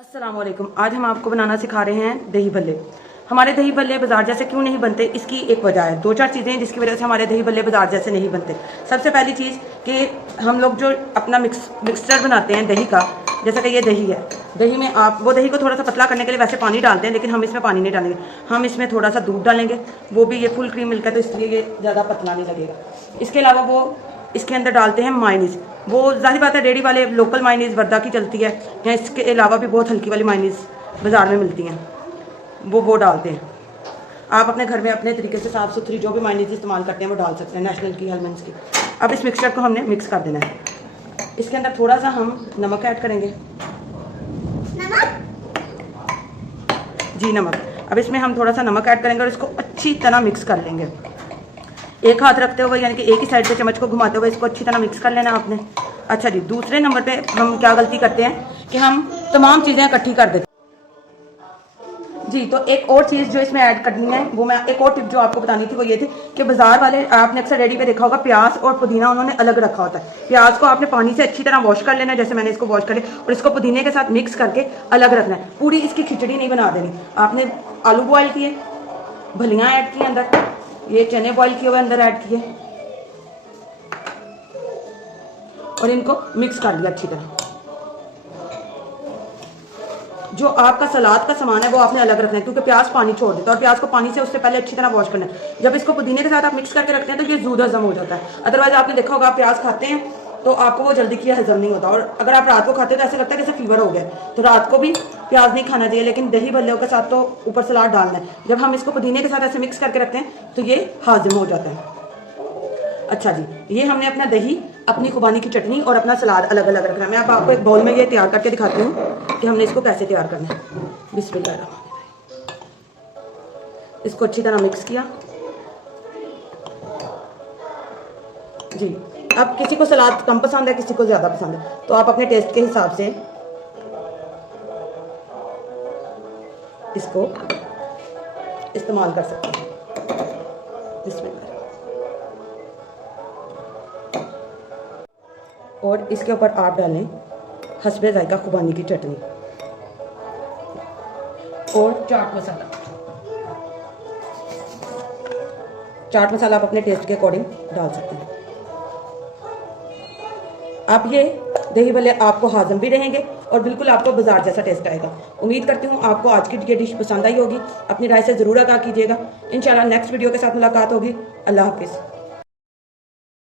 अस्सलाम वालेकुम। आज हम आपको बनाना सिखा रहे हैं दही भल्ले। हमारे दही भल्ले बाजार जैसे क्यों नहीं बनते, इसकी एक वजह है। दो चार चीज़ें हैं जिसकी वजह से हमारे दही भल्ले बाजार जैसे नहीं बनते। सबसे पहली चीज़ कि हम लोग जो अपना मिक्सचर बनाते हैं दही का, जैसा कि ये दही है, दही में आप वो दही को थोड़ा सा पतला करने के लिए वैसे पानी डालते हैं, लेकिन हम इसमें पानी नहीं डालेंगे। हम इसमें थोड़ा सा दूध डालेंगे, वो भी ये फुल क्रीम मिल्क है तो इसलिए ये ज़्यादा पतला नहीं लगेगा। इसके अलावा वो इसके अंदर डालते हैं मायनीज़। वो जाहिर बात है डेयरी वाले लोकल मायनीज़ वर्दा की चलती है, या इसके अलावा भी बहुत हल्की वाली मायनीज़ बाज़ार में मिलती हैं, वो डालते हैं। आप अपने घर में अपने तरीके से साफ़ सुथरी जो भी मायनीज़ इस्तेमाल करते हैं वो डाल सकते हैं, नेशनल की, हेलमेंट्स की। अब इस मिक्सचर को हमने मिक्स कर देना है। इसके अंदर थोड़ा सा हम नमक ऐड करेंगे। जी नमक। अब इसमें हम थोड़ा सा नमक ऐड करेंगे और इसको अच्छी तरह मिक्स कर लेंगे। एक हाथ रखते हुए, यानी कि एक ही साइड से चम्मच को घुमाते हुए इसको अच्छी तरह मिक्स कर लेना आपने। अच्छा जी, दूसरे नंबर पे हम क्या गलती करते हैं कि हम तमाम चीज़ें इकट्ठी कर देते हैं। जी, तो एक और चीज़ जो इसमें ऐड करनी है, वो मैं एक और टिप जो आपको बतानी थी वो ये थी कि बाजार वाले, आपने अक्सर रेडी पे देखा होगा, प्याज और पुदीना उन्होंने अलग रखा होता है। प्याज को आपने पानी से अच्छी तरह वॉश कर लेना है, जैसे मैंने इसको वॉश कर लिया, और इसको पुदीने के साथ मिक्स करके अलग रखना है। पूरी इसकी खिचड़ी नहीं बना देनी। आपने आलू बॉयल किए, भलियाँ ऐड की अंदर, ये चने बॉयल किए हुए अंदर ऐड किए और इनको मिक्स कर लिया अच्छी तरह। जो आपका सलाद का सामान है वो आपने अलग रखना है, क्योंकि प्याज पानी छोड़ देता है और प्याज को पानी से उससे पहले अच्छी तरह वॉश करना है। जब इसको पुदीने के साथ आप मिक्स करके रखते हैं तो ये जूद हजम हो जाता है। अदरवाइज आपने देखा होगा, आप प्याज खाते हैं तो आपको वो जल्दी किया हजम नहीं होता, और अगर आप रात को खाते हैं तो ऐसे लगता है जैसे फीवर हो गया। तो रात को भी प्याज नहीं खाना चाहिए, लेकिन दही भल्ले के साथ तो ऊपर सलाद डालना है। जब हम इसको पुदीने के साथ ऐसे मिक्स करके रखते हैं तो ये हाजिम हो जाता है। अच्छा जी, ये हमने अपना दही, अपनी खुबानी की चटनी और अपना सलाद अलग अलग रखना है। मैं अब आपको एक बाउल में ये तैयार करके दिखाती हूँ कि हमने इसको कैसे तैयार करना है। बिस्मिल्लाह। इसको अच्छी तरह मिक्स किया जी। अब किसी को सलाद कम पसंद है, किसी को ज़्यादा पसंद है, तो आप अपने टेस्ट के हिसाब से इसको इस्तेमाल कर सकते हैं। बिस्मिल्लाह। और इसके ऊपर आप डालें हस्बे जायका खुबानी की चटनी और चाट मसाला। चाट मसाला आप अपने टेस्ट के अकॉर्डिंग डाल सकते हैं। आप ये दही भल्ले आपको हाजम भी रहेंगे और बिल्कुल आपको बाजार जैसा टेस्ट आएगा। उम्मीद करती हूँ आपको आज की ये डिश पसंद आई होगी। अपनी राय से ज़रूर आगाह कीजिएगा। इंशाल्लाह नेक्स्ट वीडियो के साथ मुलाकात होगी। अल्लाह हाफिज़।